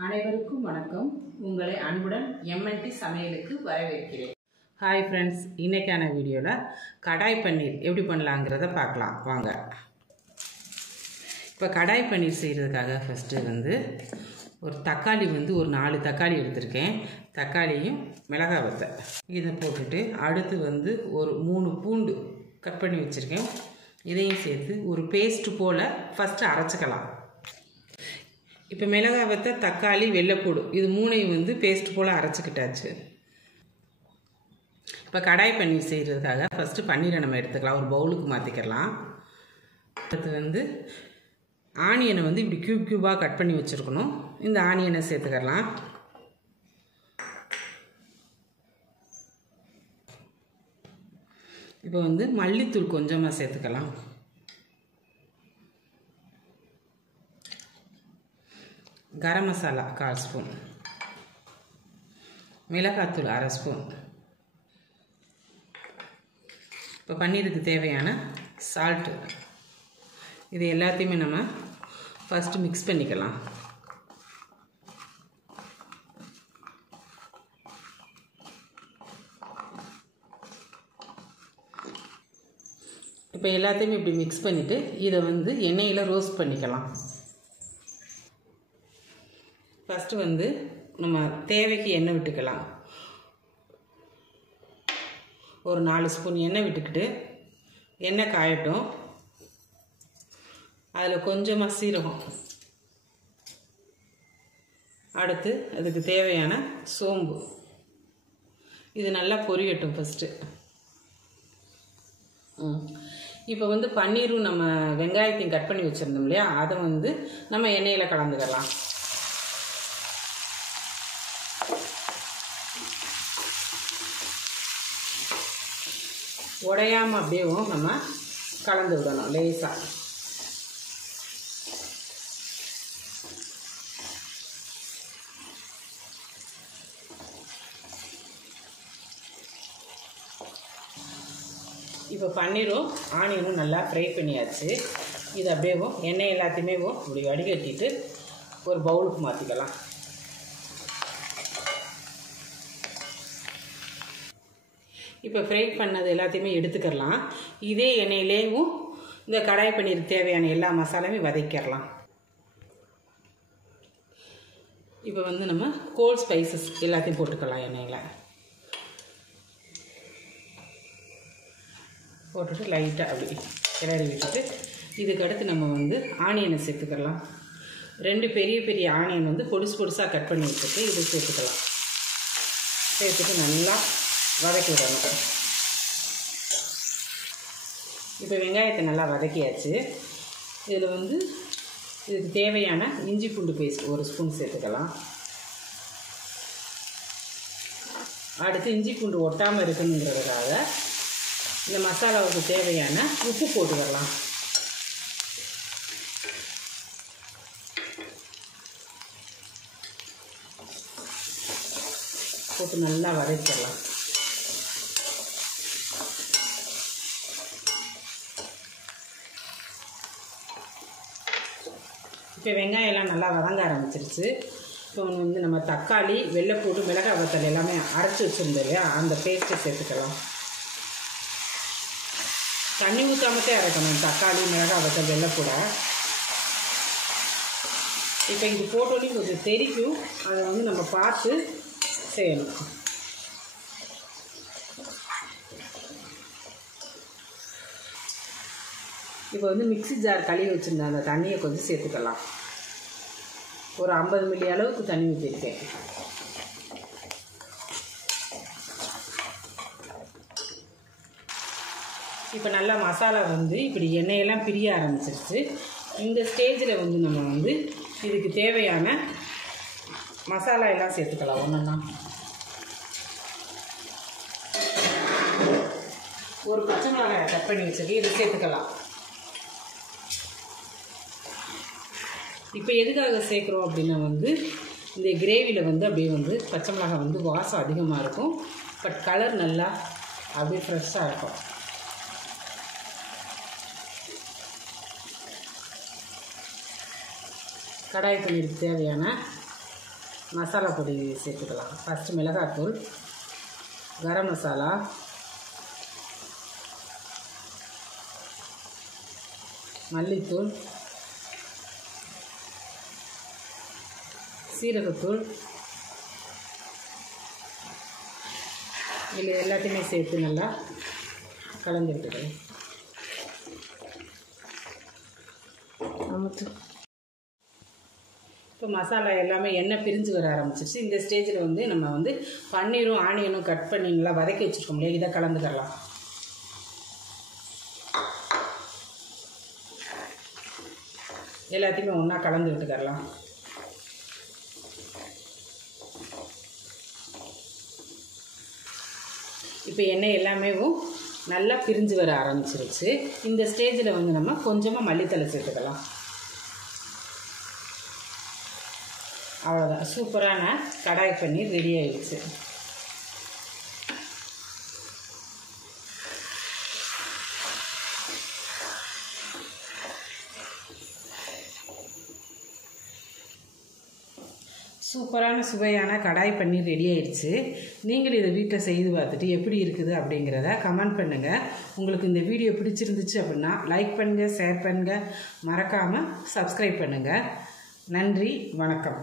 அனைவருக்கும் வணக்கம். உங்களை அன்புடன் எம்என்டி சமையலுக்கு வரவேற்கிறேன். ஹாய் ஃப்ரெண்ட்ஸ், இன்றைக்கான வீடியோவில் கடாய் பன்னீர் எப்படி பண்ணலாங்கிறத பார்க்கலாம் வாங்க. இப்போ கடாய் பன்னீர் செய்கிறதுக்காக ஃபஸ்ட்டு ஒரு தக்காளி ஒரு 4 தக்காளி எடுத்திருக்கேன். தக்காளியும் மிளகாய் வத்தை இதை போட்டுட்டு அடுத்து ஒரு 3 பூண்டு கட் பண்ணி வச்சுருக்கேன். இதையும் சேர்த்து ஒரு பேஸ்ட்டு போல் ஃபஸ்ட்டு அரைச்சிக்கலாம். இப்போ மிளகாய் வத்தை, தக்காளி, வெள்ளைப்பூடு இது 3ஐயும் பேஸ்ட் போல் அரைச்சிக்கிட்டாச்சு. இப்போ கடாய் பன்னீர் செய்கிறதுக்காக ஃபஸ்ட்டு பன்னீரை நம்ம எடுத்துக்கலாம். ஒரு பவுலுக்கு மாற்றிக்கலாம். அடுத்து ஆனியனை இப்படி க்யூபாக கட் பண்ணி வச்சுருக்கணும். இந்த ஆனியனை சேர்த்துக்கலாம். இப்போ மல்லித்தூள் கொஞ்சமாக சேர்த்துக்கலாம். கரம் மசாலா 1/4 ஸ்பூன், மிளகாத்தூள் 1/2 ஸ்பூன். இப்போ பன்னீருக்கு தேவையான சால்ட்டு இது எல்லாத்தையுமே நம்ம ஃபஸ்ட்டு மிக்ஸ் பண்ணிக்கலாம். இப்போ எல்லாத்தையுமே இப்படி மிக்ஸ் பண்ணிவிட்டு இதை எண்ணெயில் ரோஸ்ட் பண்ணிக்கலாம். ஃபஸ்ட்டு நம்ம தேவைக்கு எண்ணெய் விட்டுக்கலாம். ஒரு 4 ஸ்பூன் எண்ணெய் விட்டுக்கிட்டு எண்ணெய் காயட்டும். அதில் கொஞ்சமாக சீரகம், அடுத்து அதுக்கு தேவையான சோம்பு இது நல்லா பொரியட்டும் ஃபஸ்ட்டு. இப்போ பன்னீரும் நம்ம வெங்காயத்தையும் கட் பண்ணி வச்சுருந்தோம் இல்லையா, அதை நம்ம எண்ணெயில் கலந்துக்கலாம். உடையாமல் அப்படியே நம்ம கலந்து விடணும் லேசாக. இப்போ பன்னீரும் ஆனியனும் நல்லா ஃப்ரை பண்ணியாச்சு. இது அப்படியே எண்ணெய் எல்லாத்தையுமே இப்படி வடிகட்டிட்டு ஒரு பவுலுக்கு மாற்றிக்கலாம். இப்போ ஃப்ரை பண்ணது எல்லாத்தையுமே எடுத்துக்கலாம். இதே எண்ணெயிலேயும் இந்த கடாய் பன்னீர் தேவையான எல்லா மசாலாவையும் வதக்கிடலாம். இப்போ நம்ம ஹோல் ஸ்பைசஸ் எல்லாத்தையும் போட்டுக்கலாம். எண்ணெயில் போட்டுட்டு லைட்டாக அப்படி கிளறி விட்டுட்டு இதுக்கு அடுத்து நம்ம ஆனியனை சேர்த்துக்கலாம். 2 பெரிய பெரிய ஆனியன் பொடிசு பொடிசாக கட் பண்ணி வச்சுட்டு இது சேர்த்துக்கலாம். சேர்த்துட்டு நல்லா வதக்கி விடணும். இப்போ வெங்காயத்தை நல்லா வதக்கியாச்சு. இதில் இதுக்கு தேவையான இஞ்சி பூண்டு பேஸ்ட் 1 ஸ்பூன் சேர்த்துக்கலாம். அடுத்து இஞ்சி பூண்டு ஒட்டாமல் இருக்குங்கிறதுக்காக இந்த மசாலாவுக்கு தேவையான உப்பு போட்டுக்கலாம். போட்டு நல்லா வதக்கிடலாம். இப்போ வெங்காயம்லாம் நல்லா வதங்க ஆரம்பிச்சிருச்சு. இப்போ நம்ம தக்காளி, வெள்ளைப்பூடு, மிளகாய் வத்தல் எல்லாமே அரைச்சி வச்சுருந்தோம் இல்லையா, அந்த பேஸ்ட்டை சேர்த்துக்கலாம். தண்ணி ஊற்றாமத்தே அரைக்கணும் தக்காளி, மிளகாய் வத்தல், வெள்ளைப்பூடை. இப்போ இது போட்டோன்னே கொஞ்சம் தெரிக்கும். அதை நம்ம பார்த்து செய்யணும். இப்போ மிக்ஸி ஜார் கழுவி வச்சுருந்த அந்த தண்ணியை கொஞ்சம் சேர்த்துக்கலாம். ஒரு 50 மில்லி அளவுக்கு தண்ணி ஊற்றிருக்கேன். இப்போ நல்லா மசாலா இப்படி எண்ணெயெல்லாம் பிரிய ஆரம்பிச்சிருச்சு. இந்த ஸ்டேஜில் நம்ம இதுக்கு தேவையான மசாலா எல்லாம் சேர்த்துக்கலாம். ஒன்றா ஒரு பச்சை மிளகாயை கட் பண்ணி வச்சுருக்கு, இதை சேர்த்துக்கலாம். இப்போ எதுக்காக சேர்க்குறோம் அப்படின்னா இந்த கிரேவியில் அப்படியே பச்சை மிளகாய் வாசம் அதிகமாக இருக்கும். பட் கலர் நல்லா அப்படியே ஃப்ரெஷ்ஷாக இருக்கும். கடாய் பன்னீருக்கு தேவையான மசாலா பொடி சேர்த்துக்கலாம். ஃபஸ்ட்டு மிளகாத்தூள், கரம் மசாலா, மல்லித்தூள், சீரகத்தூள், இதில் எல்லாத்தையுமே சேர்த்து நல்லா கலந்து விட்டுக்கலாம். இப்போ மசாலா எல்லாமே எண்ணெய் பிரிஞ்சு வர ஆரம்பிச்சிருச்சு. இந்த ஸ்டேஜில் வந்து நம்ம வந்து பன்னீரும் ஆனியனும் கட் பண்ணி நல்லா வதக்கி வச்சுருக்கோம் இல்லையா, இதை கலந்துக்கலாம். எல்லாத்தையுமே ஒன்றா கலந்து விட்டுக்கலாம். இப்போ எண்ணெய் எல்லாமே நல்லா பிரிஞ்சு வர ஆரம்பிச்சிருச்சு. இந்த ஸ்டேஜில் வந்து நம்ம கொஞ்சமாக மல்லித்தழை சேர்த்துக்கலாம். அவ்வளோதான், சூப்பரான கடாய் பன்னீர் ரெடி ஆயிடுச்சு. சூப்பரான சுவையான கடாய் பன்னீர் ரெடி ஆயிடுச்சு. நீங்கள் இதை வீட்டில் செய்து பார்த்துட்டு எப்படி இருக்குது அப்படிங்கிறத கமெண்ட் பண்ணுங்கள். உங்களுக்கு இந்த வீடியோ பிடிச்சிருந்துச்சு அப்படின்னா லைக் பண்ணுங்கள், ஷேர் பண்ணுங்கள், மறக்காமல் சப்ஸ்கிரைப் பண்ணுங்கள். நன்றி, வணக்கம்.